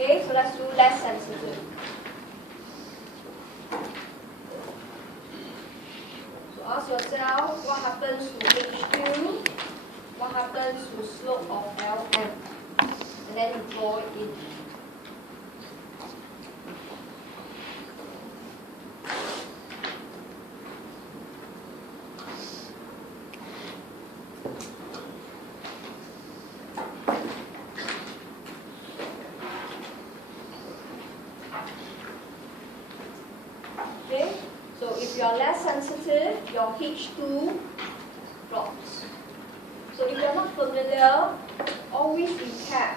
Okay, so let's do less sensitive. So ask yourself, what happens to H2? What happens to slope of Lm? And then you draw it in. Okay, so if you are less sensitive, your H2 drops. So if you're not familiar, always recap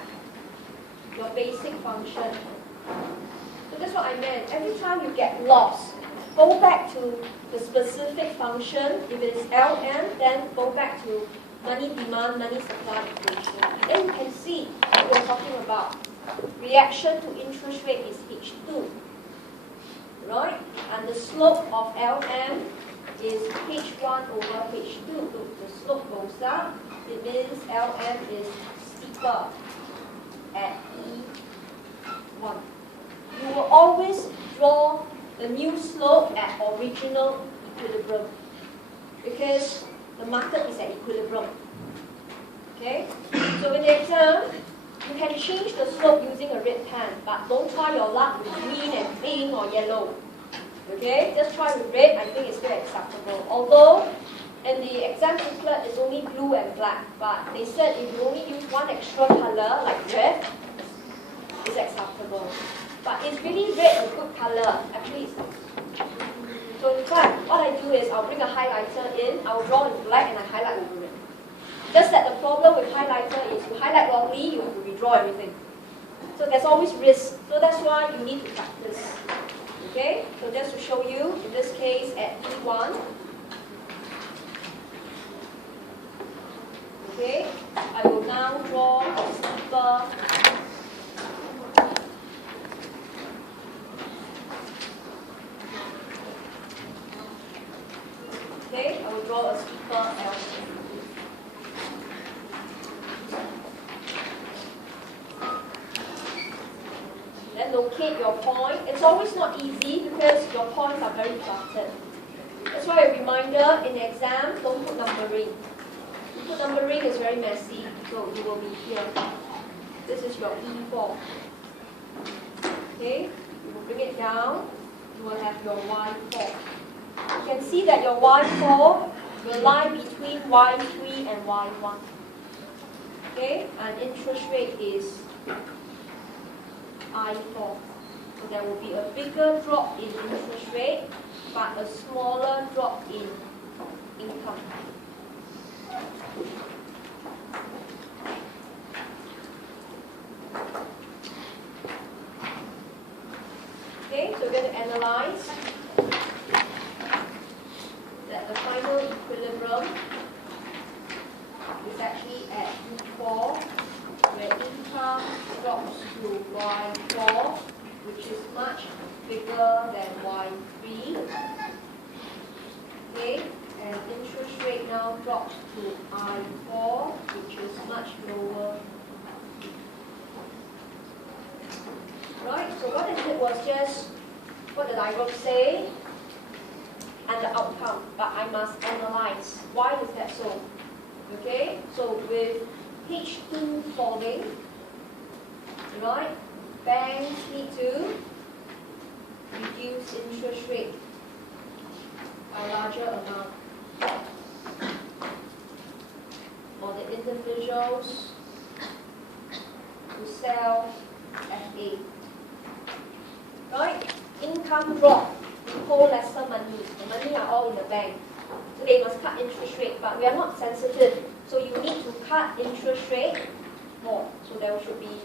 your basic function. So that's what I meant. Every time you get lost, go back to the specific function. If it is Lm, then go back to money demand, money supply equation. Then you can see what we're talking about. Reaction to interest rate is H2. Right? And the slope of Lm is H1 over H2. So if the slope goes up, it means Lm is steeper at E1. You will always draw the new slope at original equilibrium because the market is at equilibrium. Okay? So in the exam, you can change the slope using a red pen, but don't try your luck with green and pink or yellow. Okay? Just try with red, I think it's still acceptable. Although, in the exam booklet, it's only blue and black, but they said if you only use one extra color, like red, it's acceptable. But is really red a good color? Actually, it's not. So in fact, what I do is I'll bring a highlighter in, I'll draw in black and I highlight over it. Just that the problem with highlighter is you highlight wrongly, you have to redraw everything. So there's always risk. So that's why you need to practice. Okay? So just to show you, in this case at E1, okay, I will now draw a steeper okay, I will draw a steeper L. Then locate your point. It's always not easy because your points are very cluttered. That's why a reminder in the exam, don't put numbering. You put numbering is very messy, so you will be here. This is your E4. Okay, you will bring it down. You will have your Y4. You can see that your Y4 will lie between Y3 and Y1. Okay, and interest rate is I4. So there will be a bigger drop in interest rate, but a smaller drop in income. Okay, so we're going to analyze that the final equilibrium is actually at E4, where income drops to Y4, which is much bigger than Y3. Okay, and interest rate now drops to I4, which is much lower. Right, so what I did was just what the diagram say and the outcome, but I must analyze. Why is that so? Okay, so with H2 falling, right, banks need to reduce interest rate by a larger amount. For the individuals who sell FA. Right? Income drop, you hold lesser money. The money are all in the bank. So they must cut interest rate, but we are not sensitive. So you need to cut interest rate more. So there should be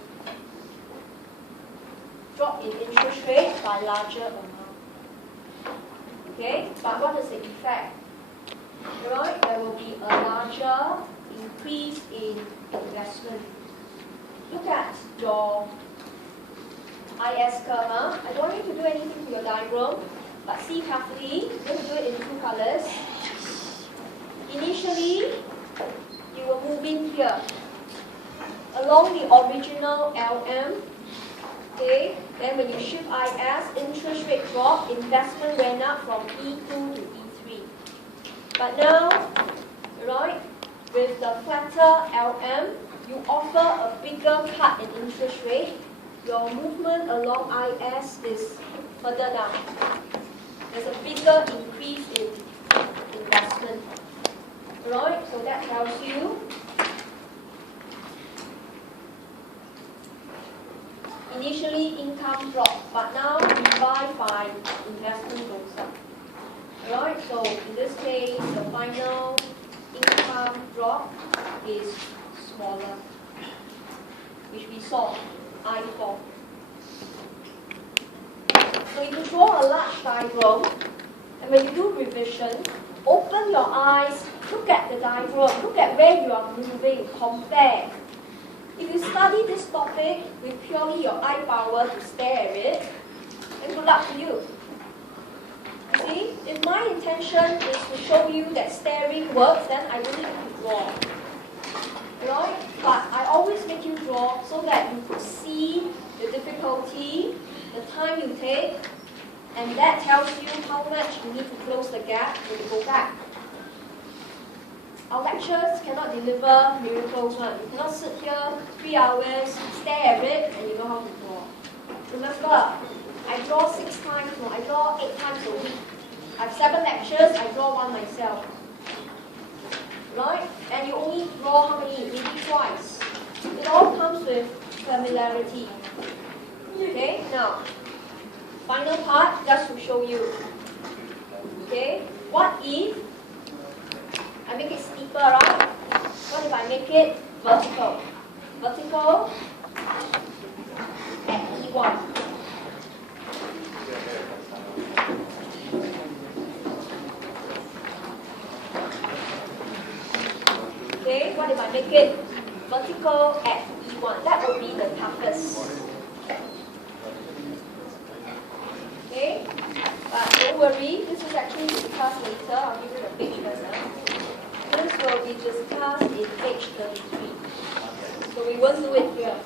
drop in interest rate by larger amount. Okay? But what is the effect? Right? There will be a larger increase in investment. Look at your IS curve. I don't want you to do anything to your diagram, but see carefully. You're going to do it in two colors. Initially, you were moving here along the original LM. Okay, then when you shift IS, interest rate dropped, investment went up from E2 to E3. But now, right, with the flatter LM, you offer a bigger cut in interest rate, your movement along IS is further down. There's a bigger increase in investment. Right, so that tells you initially income dropped, but now divided by investment goes up. Alright, so in this case, the final income drop is smaller, which we saw, I4. So if you draw a large diagram, and when you do revision, open your eyes, look at the diagram, look at where you are moving, compare. If you study this topic with purely your eye power to stare at it, then good luck to you. You see, if my intention is to show you that staring works, then I don't need to draw. Right? But I always make you draw so that you could see the difficulty, the time you take, and that tells you how much you need to close the gap when you go back. Our lectures cannot deliver miracles. You cannot sit here 3 hours, stare at it, and you know how to draw. Remember, I draw 6 times, no, I draw 8 times a week. I have 7 lectures, I draw 1 myself. Right? And you only draw how many? Maybe twice. It all comes with familiarity. Okay, now, final part, just to show you. Okay, what if I make it steeper, right? What if I make it vertical? Vertical at E1. Okay, what if I make it vertical at E1? That would be the toughest. Okay, but don't worry, this is actually discussed later. I'll give you the page first. This will be discussed in page 33. So we won't do it here.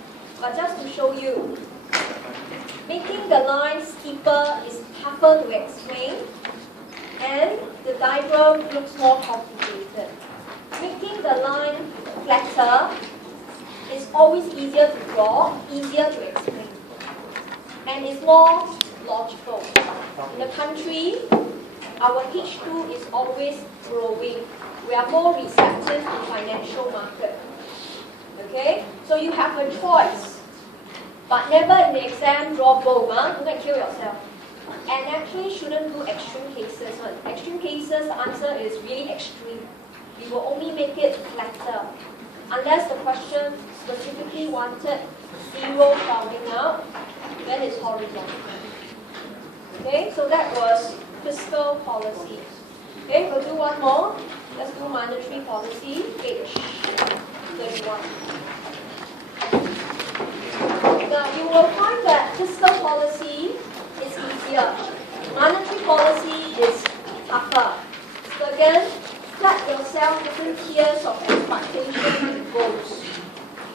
But just to show you, making the line steeper is tougher to explain, and the diagram looks more complicated. Making the line flatter is always easier to draw, easier to explain, and it's more logical. In the country, our H2 is always growing. We are more receptive to financial market. Okay? So you have a choice. But never in the exam draw both. Don't kill yourself. And actually shouldn't do extreme cases. Extreme cases, the answer is really extreme. We will only make it flatter. Unless the question specifically wanted 0 crowding out, then it's horizontal. Okay, so that was fiscal policy. Okay, we'll do one more. Let's do monetary policy, page 31. Now, you will find that fiscal policy is easier. Monetary policy is tougher. So again, set yourself different tiers of expectation and goals.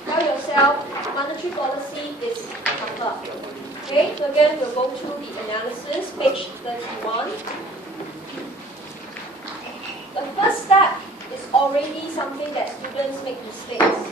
Tell yourself, monetary policy is tougher. Okay, so again, we'll go through the analysis, page 31. The first step is already something that students make mistakes.